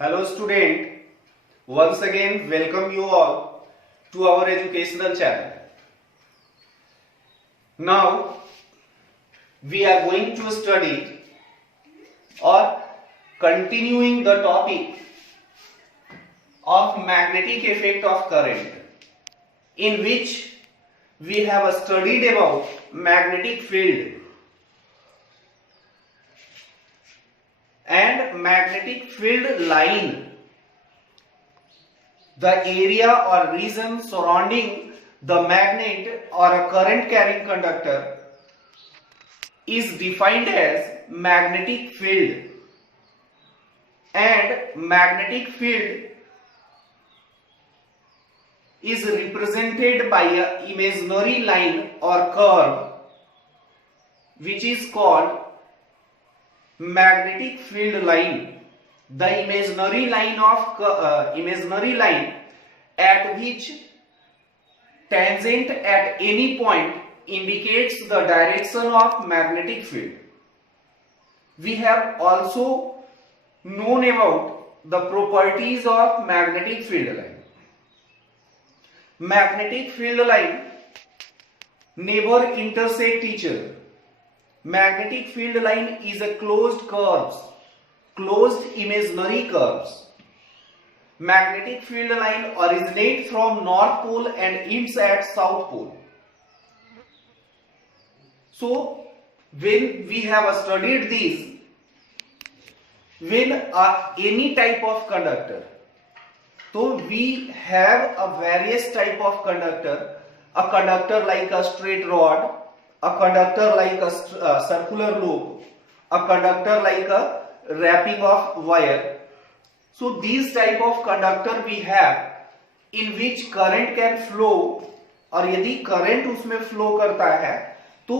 Hello student, once again welcome you all to our educational channel. Now we are going to study or continuing the topic of magnetic effect of current, in which we have studied about magnetic field and magnetic field line, the area or region surrounding the magnet or a current carrying conductor is defined as magnetic field, and magnetic field is represented by an imaginary line or curve which is called magnetic field line. The imaginary line at which tangent at any point indicates the direction of magnetic field. We have also known about the properties of magnetic field line. Magnetic field line never intersect each other. Magnetic field line is a closed imaginary curves. Magnetic field line originates from North Pole and ends at South Pole. So when we have studied these, when any type of conductor, so we have a various type of conductor, a conductor like a straight rod, a conductor like a circular loop, a conductor like a wrapping of wire. So these type of conductor we have in which current can flow, और यदि current उसमें flow करता है तो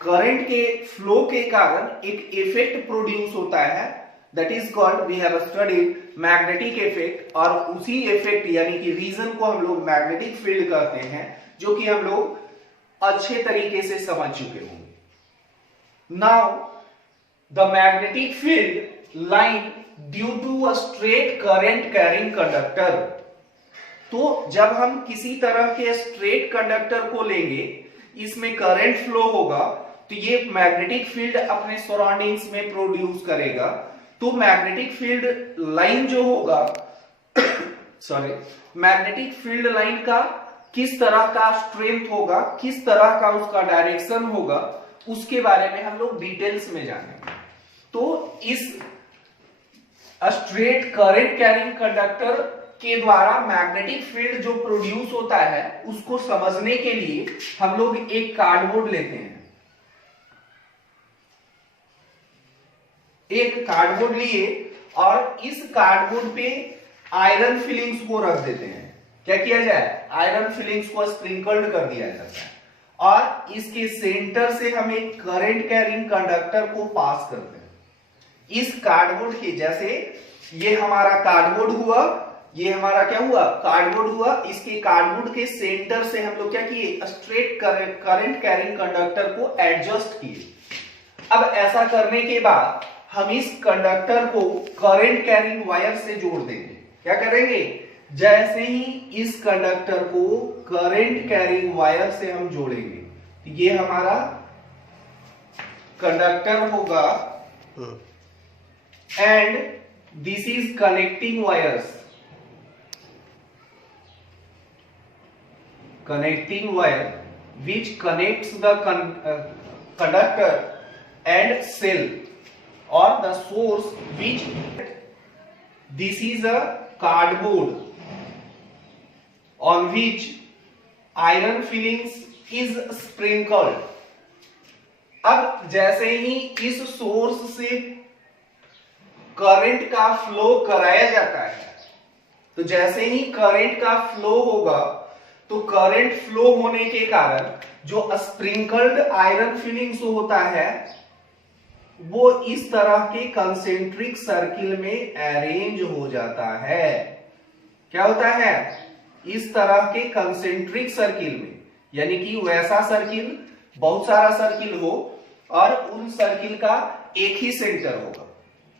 current के flow के कारण एक इफेक्ट प्रोड्यूस होता है, that is called, we have studied magnetic effect, और उसी इफेक्ट यानी कि रीजन को हम लोग मैग्नेटिक फील्ड कहते हैं, जो कि हम लोग अच्छे तरीके से समझ चुके होंगे. Now the magnetic field line due to a straight current carrying conductor. तो जब हम किसी तरह के स्ट्रेट कंडक्टर को लेंगे, इसमें करंट फ्लो होगा, तो ये मैग्नेटिक फील्ड अपने सराउंडिंग्स में प्रोड्यूस करेगा. तो मैग्नेटिक फील्ड लाइन जो होगा मैग्नेटिक फील्ड लाइन का किस तरह का स्ट्रेंथ होगा, किस तरह का उसका डायरेक्शन होगा, उसके बारे में हम लोग डिटेल्स में जानेंगे. तो इस स्ट्रेट करंट कैरिंग कंडक्टर के द्वारा मैग्नेटिक फील्ड जो प्रोड्यूस होता है उसको समझने के लिए हम लोग एक कार्डबोर्ड लेते हैं. एक कार्डबोर्ड लिए और इस कार्डबोर्ड पे आयरन फिलिंग्स को रख देते हैं. क्या किया जाए? आयरन फिलिंग्स को स्प्रिंकल्ड कर दिया जाता है और इसके सेंटर से हम एक करंट कैरिंग कंडक्टर को पास करते हैं. इस कार्डबोर्ड के, जैसे ये हमारा कार्डबोर्ड हुआ, ये हमारा क्या हुआ? कार्डबोर्ड हुआ. इसके कार्डबोर्ड के सेंटर से हम लोग क्या किए? स्ट्रेट करंट कैरिंग कंडक्टर को एडजस्ट किए. अब ऐसा करने के बाद हम इस कंडक्टर को करंट कैरिंग वायर से जोड़ देंगे. क्या करेंगे? जैसे ही इस कंडक्टर को करंट कैरिंग वायर से हम जोड़ेंगे, ये हमारा कंडक्टर होगा and this is connecting wires. Connecting wire which connects the conductor and cell or the source, which this is a cardboard on which iron fillings is sprinkled. अब जैसे ही इस source से करंट का फ्लो कराया जाता है, तो जैसे ही करंट का फ्लो होगा तो करंट फ्लो होने के कारण जो स्प्रिंकल्ड आयरन फिलिंग्स होता है वो इस तरह के कंसेंट्रिक सर्किल में अरेंज हो जाता है. क्या होता है? इस तरह के कंसेंट्रिक सर्किल में, यानी कि वैसा सर्किल, बहुत सारा सर्किल हो और उन सर्किल का एक ही सेंटर होगा.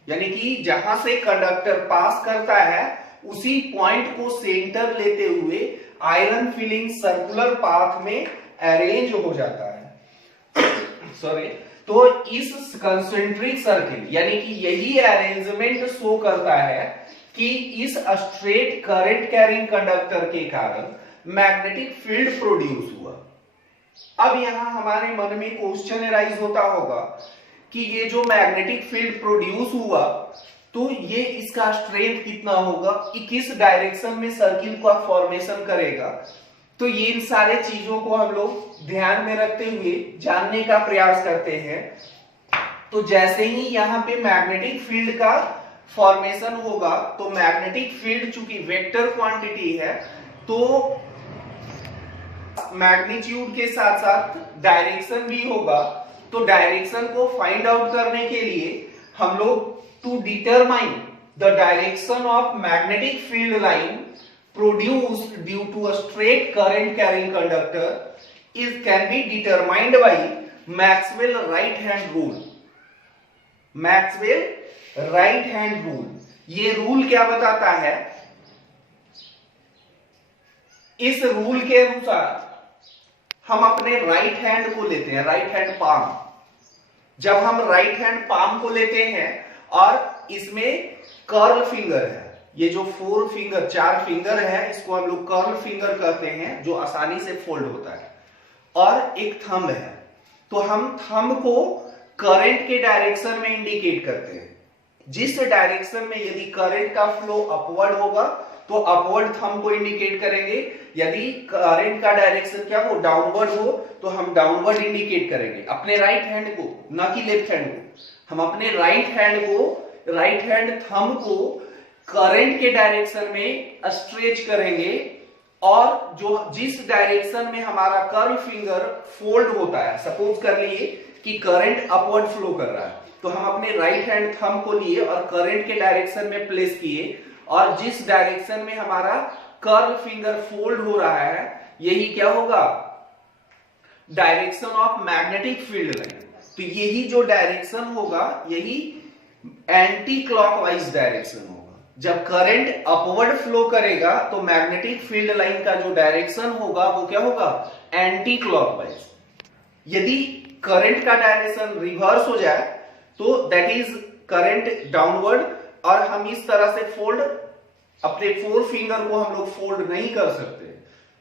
यानी कि जहां से कंडक्टर पास करता है उसी पॉइंट को सेंटर लेते हुए आयरन फिलिंग सर्कुलर पाथ में अरेंज हो जाता है। सॉरी, तो इस कंसेंट्रिक सर्किल यानी कि यही अरेंजमेंट शो करता है कि इस स्ट्रेट करंट कैरिंग कंडक्टर के कारण मैग्नेटिक फील्ड प्रोड्यूस हुआ। अब यहां हमारे मन में क्वेश्चन अराइज होता होगा कि ये जो मैग्नेटिक फील्ड प्रोड्यूस हुआ तो ये इसका स्ट्रेंथ कितना होगा, किस डायरेक्शन में सर्किल का फॉर्मेशन करेगा। तो ये इन सारे चीजों को हम लोग ध्यान में रखते हुए जानने का प्रयास करते हैं। तो जैसे ही यहाँ पे मैग्नेटिक फील्ड का फॉर्मेशन होगा तो मैग्नेटिक फील्ड चूंकि वेक्टर क्वांटिटी है तो मैग्नीट्यूड के साथ साथ डायरेक्शन भी होगा। तो डायरेक्शन को फाइंड आउट करने के लिए हम लोग to determine the direction of magnetic field line produced due to a straight current carrying conductor can be determined by Maxwell right hand rule. Maxwell right hand rule, ये rule क्या बताता है? इस रूल के अनुसार हम अपने राइट हैंड को लेते हैं, राइट हैंड पाम। जब हम राइट हैंड पाम को लेते हैं और इसमें कर्ल फिंगर है, ये जो चार फिंगर है इसको हम लोग कर्ल फिंगर कहते हैं जो आसानी से फोल्ड होता है, और एक थंब है। तो हम थंब को करंट के डायरेक्शन में इंडिकेट करते हैं। जिस डायरेक्शन में यदि करंट का फ्लो अपवर्ड होगा तो अपवर्ड थंब को इंडिकेट करेंगे, यदि करंट का डायरेक्शन क्या हो, डाउनवर्ड हो, तो हम डाउनवर्ड इंडिकेट करेंगे अपने राइट हैंड को, ना कि लेफ्ट हैंड को। हम अपने राइट हैंड थंब को करंट के डायरेक्शन में स्ट्रेच करेंगे और जो जिस डायरेक्शन में हमारा कर्ल फिंगर फोल्ड होता है, सपोज कर लिए कि करंट अपवर्ड फ्लो कर रहा है, तो हम अपने राइट हैंड थंब को लिए और करंट के डायरेक्शन में प्लेस किए, और जिस डायरेक्शन में हमारा कर्ल फिंगर फोल्ड हो रहा है यही क्या होगा, direction of magnetic field line. तो यही जो डायरेक्शन होगा यही एंटी क्लॉकवाइज डायरेक्शन होगा। जब करंट अपवर्ड फ्लो करेगा तो मैग्नेटिक फील्ड लाइन का जो डायरेक्शन होगा वो क्या होगा, एंटी क्लॉकवाइज। यदि करंट का डायरेक्शन रिवर्स हो जाए तो दैट इज करंट डाउनवर्ड, और हम इस तरह से फोल्ड अपने फोर फिंगर को हम लोग फोल्ड नहीं कर सकते।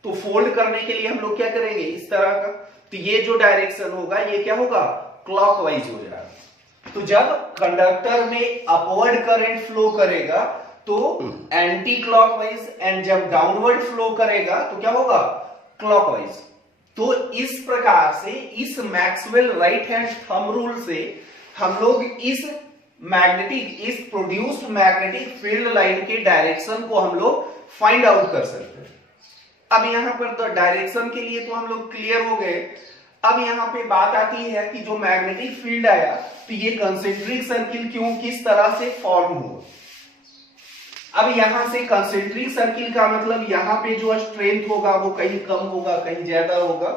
तो फोल्ड करने के लिए हम लोग क्या करेंगे, इस तरह का। तो ये जो डायरेक्शन होगा ये क्या होगा, क्लॉकवाइज हो जाएगा। तो जब कंडक्टर में अपवर्ड करंट फ्लो करेगा तो एंटी क्लॉकवाइज, एंड जब डाउनवर्ड फ्लो करेगा तो क्या होगा, क्लॉकवाइज। तो इस प्रकार से इस Maxwell right hand thumb rule से हम लोग इस प्रोड्यूस्ड मैग्नेटिक फील्ड लाइन के डायरेक्शन को हम लोग फाइंड आउट कर सकते हैं। अब यहां पर तो डायरेक्शन के लिए तो हम लोग क्लियर हो गए। अब यहां पे बात आती है कि जो मैग्नेटिक फील्ड आया तो ये कंसेंट्रिक सर्किल किस तरह से फॉर्म हुआ। अब यहां से कंसेंट्रिक सर्किल का मतलब यहां पे जो स्ट्रेंथ होगा वो कहीं कम होगा कहीं ज्यादा होगा।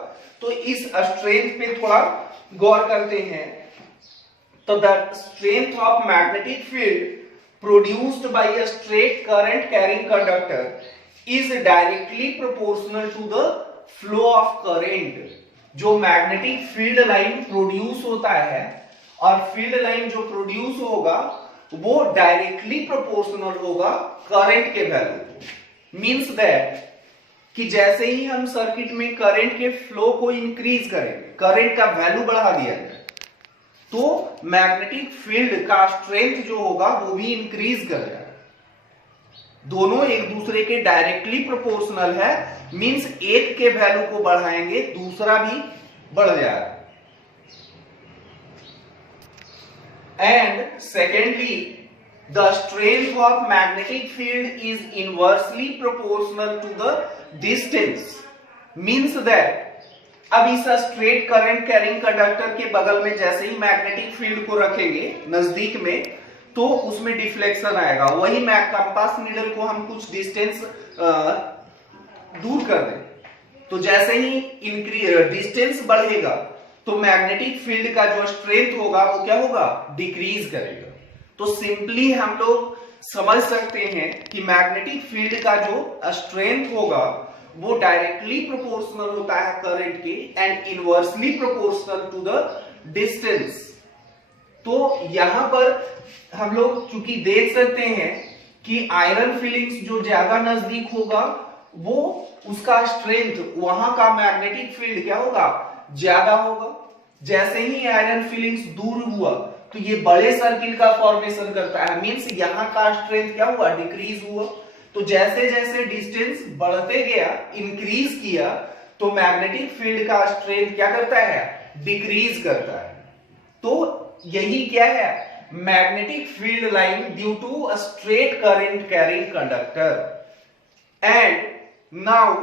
तो इस स्ट्रेंथ पे थोड़ा गौर करते हैं। तो the strength of magnetic field produced by a straight current carrying conductor is directly proportional to the flow of current. जो मैग्नेटिक फील्ड लाइन प्रोड्यूस होता है और फील्ड लाइन जो प्रोड्यूस होगा वो डायरेक्टली प्रोपोर्शनल होगा करंट के वैल्यू। मींस दैट कि जैसे ही हम सर्किट में करंट के फ्लो को इंक्रीज करेंगे, करंट का वैल्यू बढ़ा दिया जाए, तो मैग्नेटिक फील्ड का स्ट्रेंथ जो होगा वो भी इंक्रीज कर जाएगा। दोनों एक दूसरे के डायरेक्टली प्रोपोर्शनल है। मींस एक के वैल्यू को बढ़ाएंगे दूसरा भी बढ़ जाएगा। And secondly, the strength of magnetic field is inversely proportional to the distance. Means that अब इस स्ट्रेट करंट कैरिंग कंडक्टर के बगल में जैसे ही मैग्नेटिक फील्ड को रखेंगे नजदीक में तो उसमें डिफ्लेक्शन आएगा। वही कंपास नीडल को हम कुछ डिस्टेंस दूर कर दें तो जैसे ही डिस्टेंस बढ़ेगा तो मैग्नेटिक फील्ड का जो स्ट्रेंथ होगा वो क्या होगा, डिक्रीज करेगा। तो सिंपली हम लोग समझ सकते हैं कि मैग्नेटिक फील्ड का जो स्ट्रेंथ होगा वो डायरेक्टली प्रोपोर्शनल होता है करंट के and inversely proportional to the distance. तो यहां पर हम लोग चूंकि देख सकते हैं कि आयरन फिलिंग्स जो ज्यादा नजदीक होगा वो उसका स्ट्रेंथ, वहां का मैग्नेटिक फील्ड क्या होगा, ज्यादा होगा। जैसे ही आयरन फिलिंग्स दूर हुआ तो ये बड़े सर्किल का फॉर्मेशन करता है, मींस यहां का स्ट्रेंथ क्या हुआ, डिक्रीज हुआ। तो जैसे जैसे डिस्टेंस बढ़ते गया, इंक्रीज किया, तो मैग्नेटिक फील्ड का स्ट्रेंथ क्या करता है, डिक्रीज करता है। तो यही क्या है, magnetic field line due to a straight current carrying conductor and now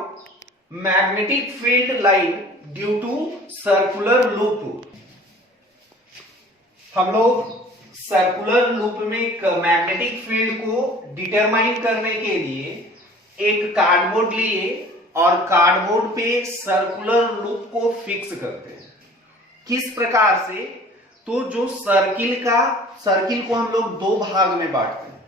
magnetic field line due to circular loop. हम लोग सर्कुलर लूप में मैग्नेटिक फील्ड को डिटरमाइन करने के लिए एक कार्डबोर्ड लिए और कार्डबोर्ड पे सर्कुलर लूप को फिक्स करते हैं। किस प्रकार से, तो जो सर्किल को हम लोग दो भाग में बांटते हैं।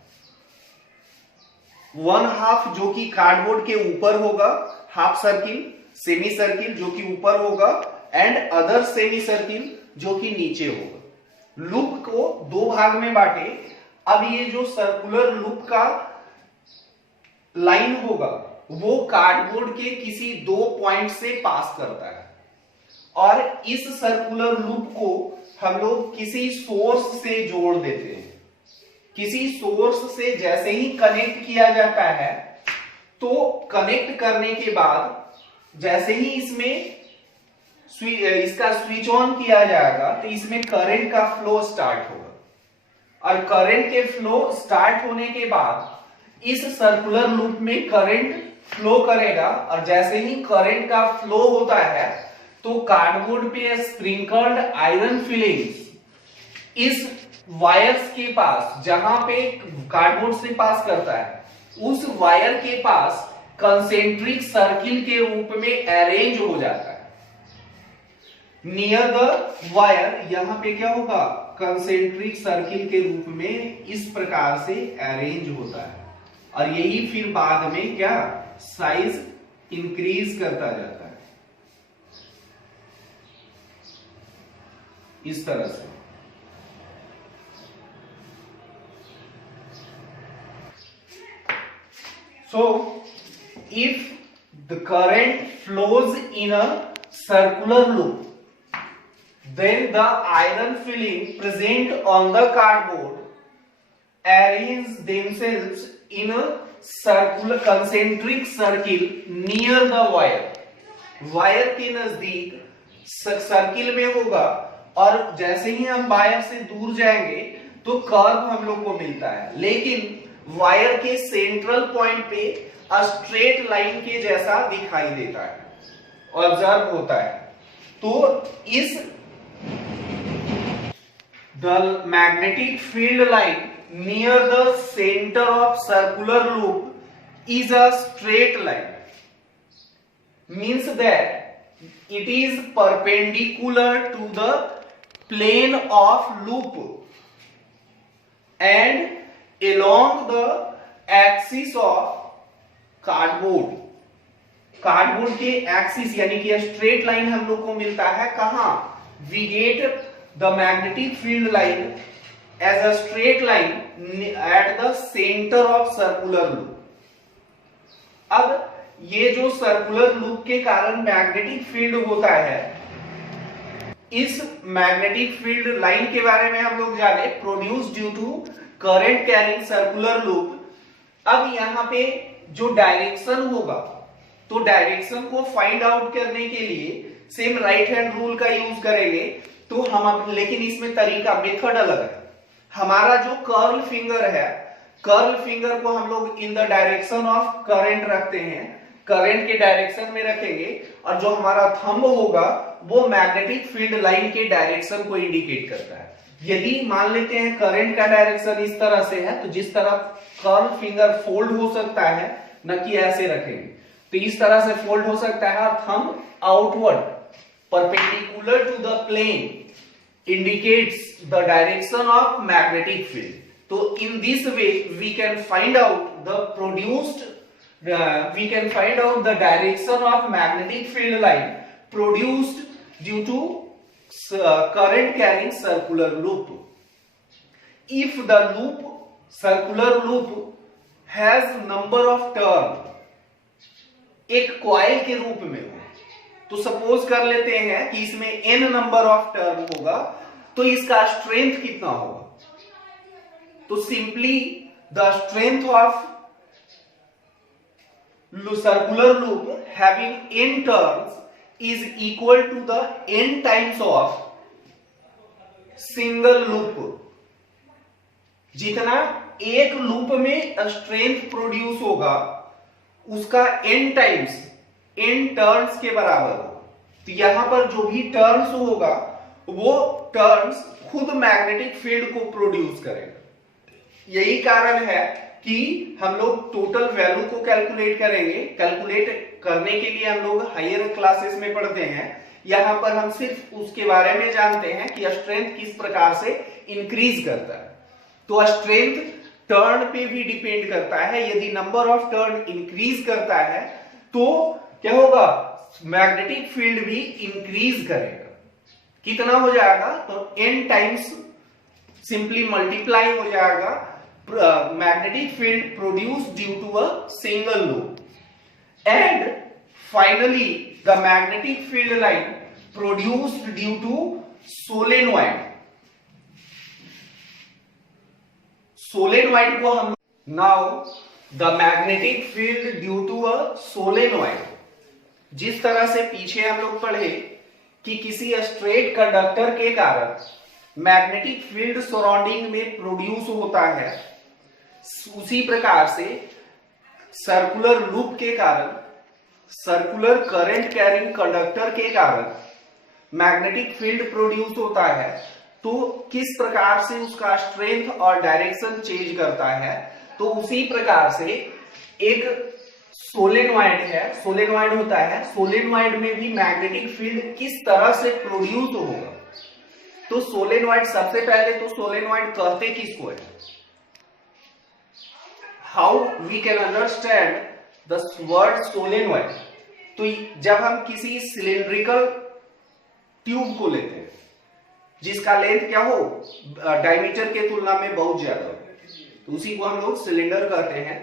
वन हाफ जो कि कार्डबोर्ड के ऊपर होगा, हाफ सर्किल, सेमी सर्किल जो कि ऊपर होगा, एंड अदर सेमी सर्किल जो कि नीचे होगा। लूप को दो भाग में बांटे। अब ये जो सर्कुलर लूप का लाइन होगा वो कार्डबोर्ड के किसी दो पॉइंट से पास करता है और इस सर्कुलर लूप को हम लोग किसी सोर्स से जोड़ देते हैं। किसी सोर्स से जैसे ही कनेक्ट किया जाता है तो कनेक्ट करने के बाद जैसे ही इसका स्विच ऑन किया जाएगा तो इसमें करंट का फ्लो स्टार्ट होगा और करंट के फ्लो स्टार्ट होने के बाद इस सर्कुलर लूप में करंट फ्लो करेगा और जैसे ही करंट का फ्लो होता है तो कार्डबोर्ड पे स्प्रिंकल्ड आयरन फिलिंग्स इस वायर्स के पास, जहां पे कार्डबोर्ड से पास करता है, उस वायर के पास कंसेंट्रिक सर्किल के रूप में अरेंज हो जाता है। नियर द वायर यहां पे क्या होगा, कंसेंट्रिक सर्किल के रूप में इस प्रकार से अरेंज होता है और यही फिर बाद में क्या साइज इंक्रीज करता जाता है इस तरह से। So if the current flows in a circular loop, then the iron filling present on the cardboard arrange themselves in a circular concentric circle near the wire. Wire के नजदीक सर्किल में होगा और जैसे ही हम वायर से दूर जाएंगे तो कर्व हम लोग को मिलता है, लेकिन वायर के सेंट्रल पॉइंट पे स्ट्रेट लाइन के जैसा दिखाई देता है, ऑब्जर्व होता है। तो इस the magnetic field line near the center of circular loop is a straight line, means that it is perpendicular to the plane of loop and along the axis of cardboard. Cardboard के axis यानी कि straight line हम लोग को मिलता है कहां, we get the magnetic field line as a straight line at the center of circular loop। अब ये जो सर्कुलर लूप के कारण मैग्नेटिक फील्ड होता है, इस मैग्नेटिक फील्ड लाइन के बारे में हम लोग जाने, produce due to current carrying circular loop. अब यहां पे जो डायरेक्शन होगा, तो डायरेक्शन को फाइंड आउट करने के लिए सेम राइट हैंड रूल का यूज करेंगे। तो हम, लेकिन इसमें तरीका, मेथड अलग है। हमारा जो कर्ल फिंगर है, कर्ल फिंगर को हम लोग in the direction of current रखते हैं, करंट के डायरेक्शन में रखेंगे और जो हमारा थंब होगा वो मैग्नेटिक फील्ड लाइन के डायरेक्शन को इंडिकेट करता है। यदि मान लेते हैं करंट का डायरेक्शन इस तरह से है तो जिस तरह कर्ल फिंगर फोल्ड हो सकता है, न कि ऐसे रखेंगे, तो इस तरह से फोल्ड हो सकता है और thumb outward perpendicular to the plane indicates the direction of magnetic field। तो in this way we can find out the produced we can find out the direction of magnetic field line produced due to current carrying circular loop. If the circular loop has number of turn, एक coil के रूप में हो, तो suppose कर लेते हैं कि इसमें n नंबर ऑफ टर्न होगा, तो इसका स्ट्रेंथ कितना होगा? तो simply the strength of circular loop having n turns is equal to the n times of single loop. जितना एक लूप में स्ट्रेंथ प्रोड्यूस होगा उसका n टाइम्स n टर्न्स के बराबर होगा। तो यहां पर जो भी टर्न्स होगा वो टर्न्स खुद मैग्नेटिक फील्ड को प्रोड्यूस करेगा। यही कारण है कि हम लोग टोटल वैल्यू को कैलकुलेट करेंगे। कैलकुलेट करने के लिए हम लोग हायर क्लासेस में पढ़ते हैं, यहां पर हम सिर्फ उसके बारे में जानते हैं कि स्ट्रेंथ किस प्रकार से इंक्रीज करता है। तो स्ट्रेंथ टर्न पे भी डिपेंड करता है। यदि नंबर ऑफ टर्न इंक्रीज करता है तो क्या होगा? मैग्नेटिक फील्ड भी इंक्रीज करेगा। कितना हो जाएगा? तो n टाइम्स सिंपली मल्टीप्लाई हो जाएगा magnetic field produced due to a single loop, and finally the magnetic field line produced due to solenoid को हम now the magnetic field due to a solenoid, जिस तरह से पीछे हम लोग पढ़े कि किसी स्ट्रेट कंडक्टर के कारण मैग्नेटिक फील्ड सराउंडिंग में प्रोड्यूस होता है, उसी प्रकार से सर्कुलर लूप के कारण, सर्कुलर करंट कैरिंग कंडक्टर के कारण मैग्नेटिक फील्ड प्रोड्यूस होता है। तो किस प्रकार से उसका स्ट्रेंथ और डायरेक्शन चेंज करता है, तो उसी प्रकार से एक सोलेनॉइड है, सोलेनॉइड होता है, सोलेनॉइड में भी मैग्नेटिक फील्ड किस तरह से प्रोड्यूस होगा। तो सोलेनॉइड, सबसे पहले तो सोलेनॉइड कहते किसको है? How we can understand the word solenoid? तो जब हम किसी सिलिंड्रिकल ट्यूब को लेते हैं जिसका लेंथ क्या हो, डायमीटर के तुलना में बहुत ज्यादा हो, तो उसी को हम लोग सिलेंडर कहते हैं।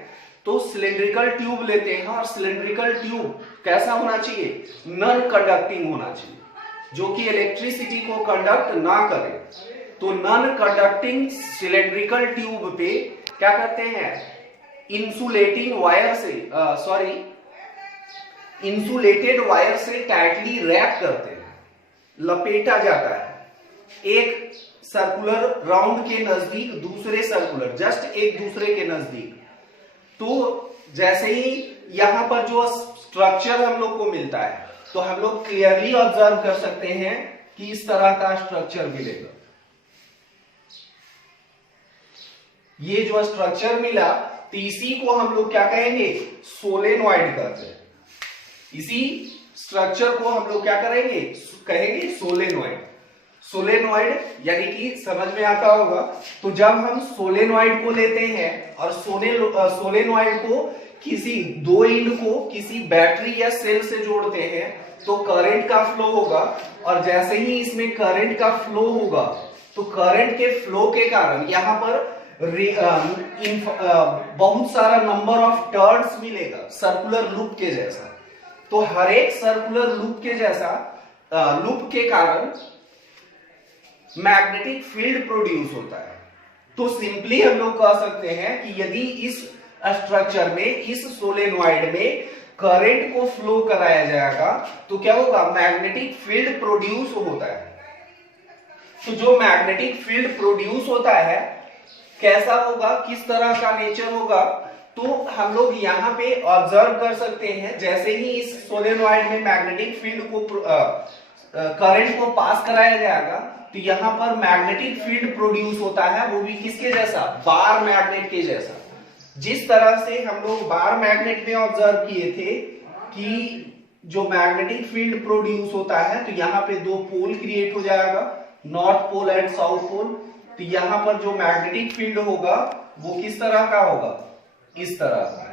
तो सिलिंड्रिकल ट्यूब लेते हैं और सिलिंड्रिकल ट्यूब कैसा होना चाहिए? नॉन कंडक्टिंग होना चाहिए, जो कि इलेक्ट्रिसिटी को कंडक्ट ना करे। तो नॉन कंडक्टिंग सिलिंड्रिकल ट्यूब पे क्या करते हैं? इंसुलेटिंग वायर से इंसुलेटेड वायर से टाइटली रैप करते हैं, लपेटा जाता है एक सर्कुलर राउंड के नजदीक, दूसरे सर्कुलर जस्ट एक दूसरे के नजदीक। तो जैसे ही यहां पर जो स्ट्रक्चर हम लोग को मिलता है तो हम लोग क्लियरली ऑब्जर्व कर सकते हैं कि इस तरह का स्ट्रक्चर मिलेगा। ये जो स्ट्रक्चर मिला तो इसी को हम लोग क्या कहेंगे? सोलेनॉइड कहते हैं। इसी स्ट्रक्चर को हम लोग क्या कहेंगे? सोलेनॉइड। सोलेनॉइड यानी कि समझ में आता होगा। तो जब हम सोलेनॉइड को लेते हैं और सोलेनॉइड को किसी दो एंड को किसी बैटरी या सेल से जोड़ते हैं तो करंट का फ्लो होगा, और जैसे ही इसमें करंट का फ्लो होगा तो करंट के फ्लो के कारण यहाँ पर बहुत सारा नंबर ऑफ टर्न्स मिलेगा सर्कुलर लूप के जैसा। तो हर एक सर्कुलर लूप के जैसा लूप के कारण मैग्नेटिक फील्ड प्रोड्यूस होता है। तो सिंपली हम लोग कह सकते हैं कि यदि इस स्ट्रक्चर में, इस सोलेनॉइड में करंट को फ्लो कराया जाएगा तो क्या होगा? मैग्नेटिक फील्ड प्रोड्यूस होता है। तो जो मैग्नेटिक फील्ड प्रोड्यूस होता है कैसा होगा, किस तरह का नेचर होगा, तो हम लोग यहाँ पे ऑब्जर्व कर सकते हैं। जैसे ही इस सोलेनॉइड में मैग्नेटिक फील्ड को करंट को पास कराया जाएगा तो यहाँ पर मैग्नेटिक फील्ड प्रोड्यूस होता है, वो भी किसके जैसा? बार मैग्नेट के जैसा। जिस तरह से हम लोग बार मैग्नेट में ऑब्जर्व किए थे कि जो मैग्नेटिक फील्ड प्रोड्यूस होता है तो यहाँ पे दो पोल क्रिएट हो जाएगा, north pole and south pole. तो यहां पर जो मैग्नेटिक फील्ड होगा वो किस तरह का होगा, इस तरह का।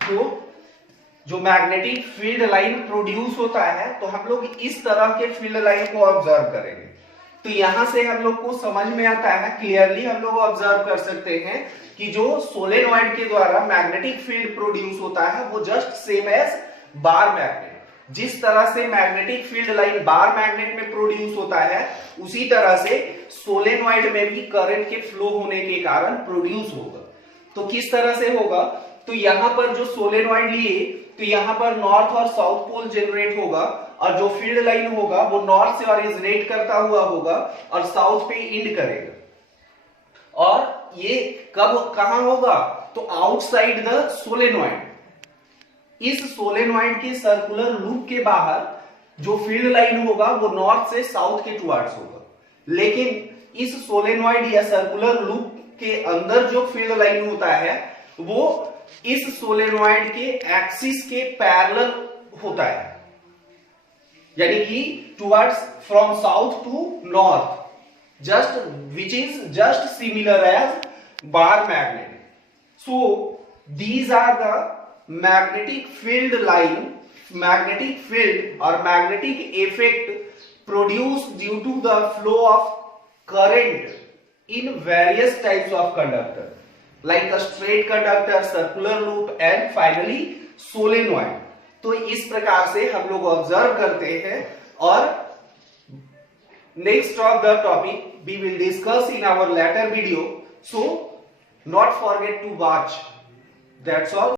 तो जो मैग्नेटिक फील्ड लाइन प्रोड्यूस होता है तो हम लोग इस तरह के फील्ड लाइन को ऑब्जर्व करेंगे। तो यहां से हम लोग को समझ में आता है, क्लियरली हम लोग ऑब्जर्व कर सकते हैं कि जो सोलेनॉइड के द्वारा मैग्नेटिक फील्ड प्रोड्यूस होता है वो just same as bar magnet. जिस तरह से magnetic field line bar magnet में प्रोड्यूस होता है उसी तरह से सोलेनॉइड में भी करंट के फ्लो होने के कारण प्रोड्यूस होगा। तो किस तरह से होगा, तो यहां पर जो सोलेनॉइड लिए तो यहां पर नॉर्थ और साउथ पोल जनरेट होगा और जो फील्ड लाइन होगा वो नॉर्थ से ओरिजिनेट करता हुआ होगा और साउथ पे एंड करेगा। और ये कब कहां होगा, तो आउटसाइड द सोलेनॉइड। इस सोलेनॉइड के सर्कुलर लूप के बाहर जो फील्ड लाइन होगा वो नॉर्थ से साउथ के टुवर्ड्स होगा, लेकिन इस सोलेनॉइड या सर्कुलर लूप के अंदर जो फील्ड लाइन होता है वो इस सोलेनॉइड के एक्सिस के पैरेलल होता है, यानी कि towards from south to north, just which is just similar as bar magnet. So these are the magnetic field line, magnetic field और magnetic effect produce due to the flow of current in various types of conductor like a straight conductor, circular loop and finally solenoid। तो इस प्रकार से हम लोग observe करते हैं और next of the topic we will discuss in our later video, so not forget to watch। That's all।